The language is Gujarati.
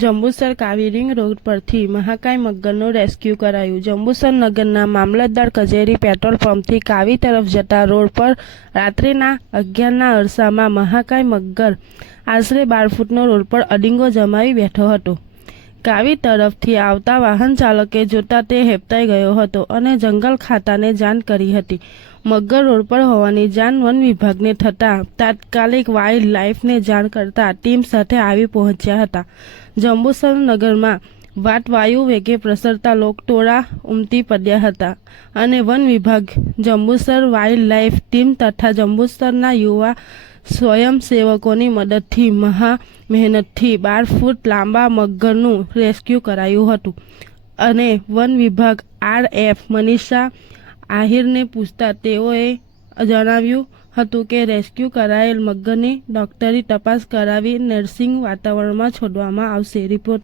જંબુસર કાવી રિંગ રોડ પરથી મહાકાય મગરનું રેસ્ક્યુ કરાયું। જંબુસર નગરના મામલતદાર કચેરી પેટ્રોલ પંપથી કાવી તરફ જતા રોડ પર રાત્રિના 11ના અરસામાં મહાકાય મગર આશરે 12 ફૂટનો રોડ પર અડીંગો જમાવી બેઠો હતો। કાવી તરફથી આવતા વાહન ચાલકે જોતા તે હેબતાઈ ગયો હતો અને જંગલ ખાતાને જાણ કરી હતી। મગર રોડ પર હોવાની જાણ વન વિભાગને થતાં તાત્કાલિક વાઇલ્ડ લાઇફને જાણ કરતા ટીમ સાથે આવી પહોંચ્યા હતા। જંબુસર નગરમાં વાટવાયુ વેગે પ્રસરતા લોકટોળા ઉમટી પડ્યા હતા અને વન વિભાગ, જંબુસર વાઇલ્ડ લાઇફ ટીમ તથા જંબુસરના યુવા સ્વયંસેવકોની મદદથી મહેનતથી 12 ફૂટ લાંબા મગરનું રેસ્ક્યુ કરાયું હતું અને વન વિભાગ RF મનીષા આહિરને પૂછતા તેઓએ જણાવ્યું હતું કે રેસ્ક્યુ કરાયેલ મગરની ડોક્ટરી તપાસ કરાવી નર્સિંગ વાતાવરણમાં છોડવામાં આવશે। રિપોર્ટ